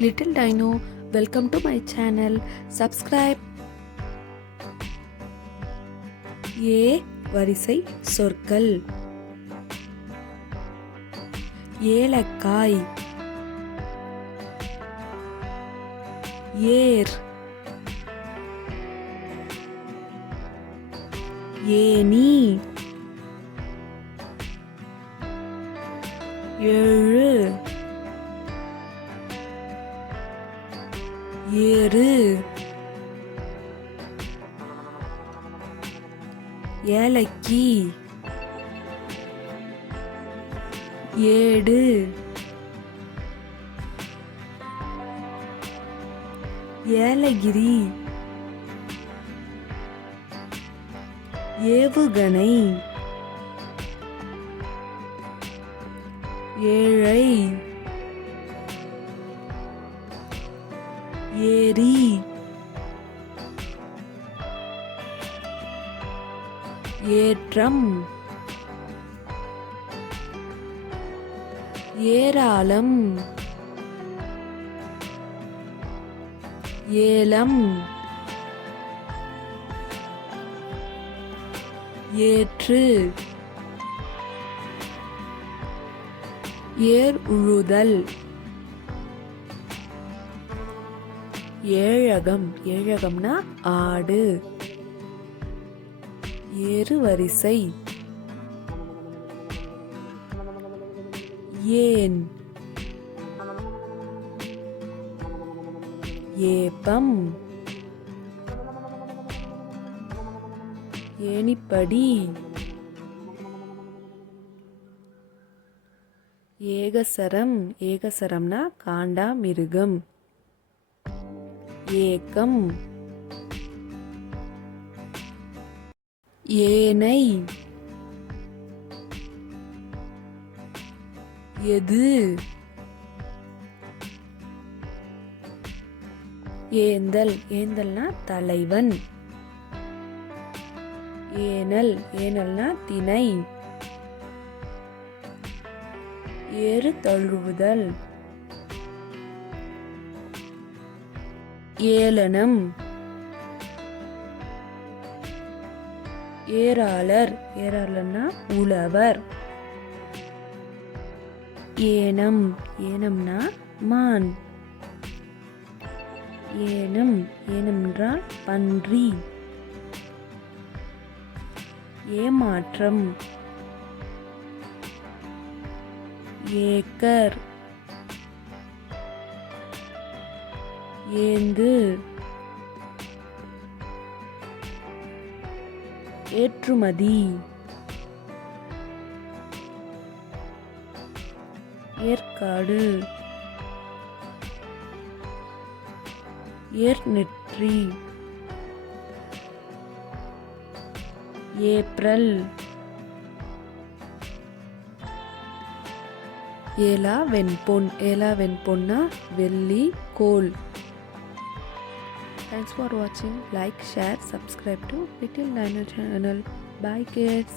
Little Dino, welcome to my channel. Subscribe. ஏ வரிசை சொற்கள். ஏலக்காய், ஏர், ஏனி, ஏழு, ஏறு, ஏலக்கி, ஏடு, ஏலகிரி, ஏவுகணை, ஏழை, ஏரி, ஏற்றம், ஏராளம், ஏலம், ஏற்று, ஏர் உழுதல், ஏழகம், ஏழகம்னா ஆடு, ஏறுவரிசை, ஏன், ஏப்பம், ஏணிப்படி, ஏகசரம், ஏகசரம்னா காண்டாமிருகம், ஏக்கம், ஏனை, எது, ஏந்தல், ஏந்தல்னா தலைவன், ஏனல், ஏனல்னா திணை, ஏறு தழுவுதல், ஏளனம், ஏராளர், ஏராளர்னா உழவர், ஏனம், ஏனம்னா மான், ஏனம், ஏனம்ன்றால் பன்றி, ஏமாற்றம், ஏக்கர், ஏந்து, ஏற்றுமதி, ஏற்காடு, ஏர்நெற்றி, ஏப்ரல், ஏலா வெண்பொன், ஏலா வெண்பொன்னா வெள்ளி கோல். Thanks for watching. Like, share, subscribe to Little Dino channel. Bye kids.